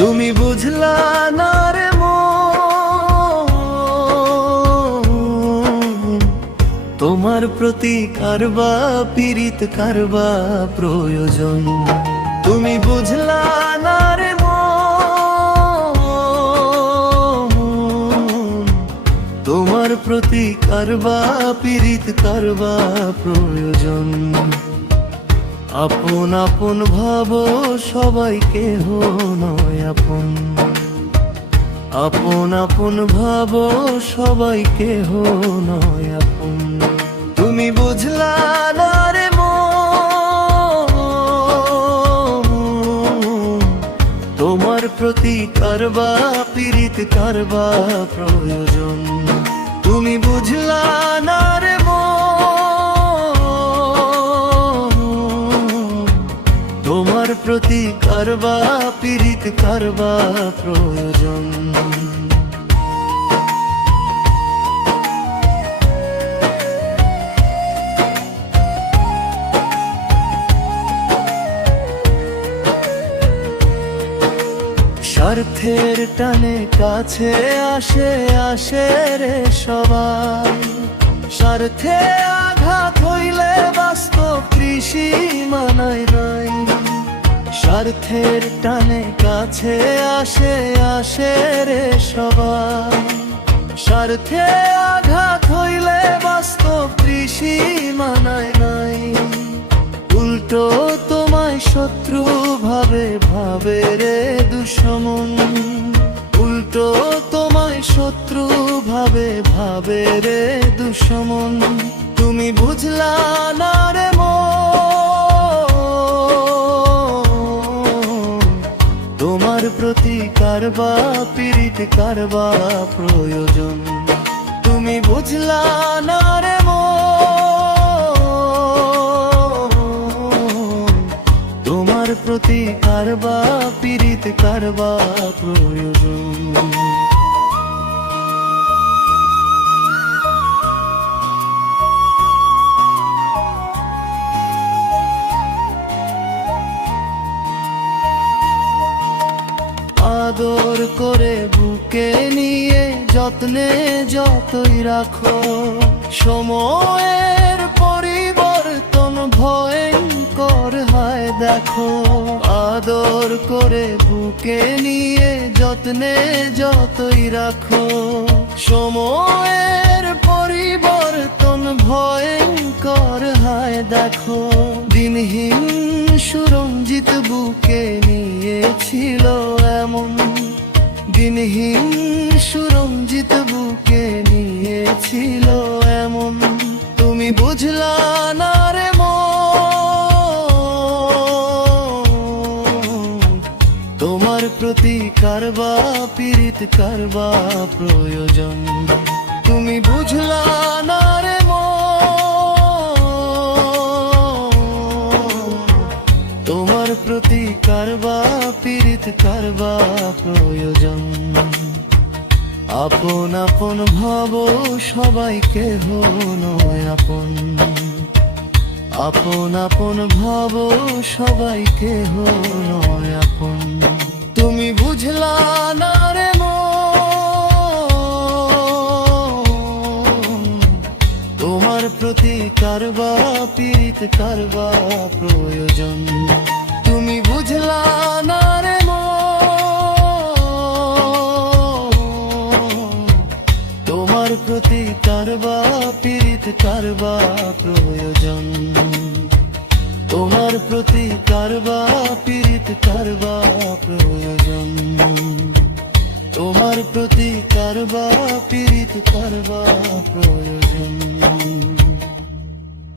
তুমি বুঝলা না রে মন, তোমার প্রতি কারবা পীড়িত কারবা প্রয়োজন। তুমি বুঝলা না রে মন, তোমার প্রতি কারবা পীড়িত কারবা প্রয়োজন। আপন আপন ভাবো সবাই কেহ নয় আপন, আপন আপন ভাবো সবাই কেহ নয় আপন। তুমি বুঝলা না রে মন, তোমার প্রতি কারবা পীড়িত কারবা প্রয়োজন। তুমি বুঝলা না রে তোমার প্রতি কারবা পীড়িত কারবা প্রয়োজন। স্বার্থের টানে কাছে আসে আসে রে সবাই, স্বার্থে আঘাত হইলে বাস্তব কৃষি মানায় নাই। স্বার্থের টানে কাছে আসে আসে রে সবাই, স্বার্থে আঘাত হইলে বাস্তব কৃষি মানায় নাই। উল্টো তোমায় শত্রু ভাবে ভাবে রে দুশমন, উল্টো তোমায় শত্রু ভাবে ভাবে রে দুশমন। তুমি বুঝলা না রে তোমার প্রতি কারবা পীড়িত কারবা প্রয়োজন। তুমি বুঝলা না রে তোমার প্রতি কারবা পীড়িত কারবা প্রয়োজন। আদর করে বুকে নিয়ে যত্নে যতই রাখো, সময়ের পরিবর্তন ভয়ঙ্কর হয় দেখো। আদর করে বুকে নিয়ে যত্নে যতই রাখো, সময়ের পরিবর্তন ভয়ঙ্কর হয় দেখো। দিনহীন সুরঞ্জিত বুকে নিয়েছিল এমন, দিনহীন সুরঞ্জিত বুকে নিয়েছিল এমন। তুমি বুঝলা না রে তোমার প্রতি কারবা পীড়িত কারবা প্রয়োজন। তুমি বুঝলা না রে তোমার প্রতি কারবা পীড়িত কারবা প্রয়োজন। আপন আপন ভাবো সবাই কেহ নয় আপন, আপন আপন ভাবো সবাই কেহ নয় আপন। তুমি বুঝলা না রে তোমার প্রতি কারবা পীড়িত কারবা প্রয়োজন। তুমি বুঝলা না রে তোমার প্রতি কারবা পীড়িত কারবা প্রয়োজন। তোমার প্রতি কারবা পীড়িত কারবা প্রয়োজন। তোমার প্রতি কারবা পীড়িত কারবা প্রয়োজন।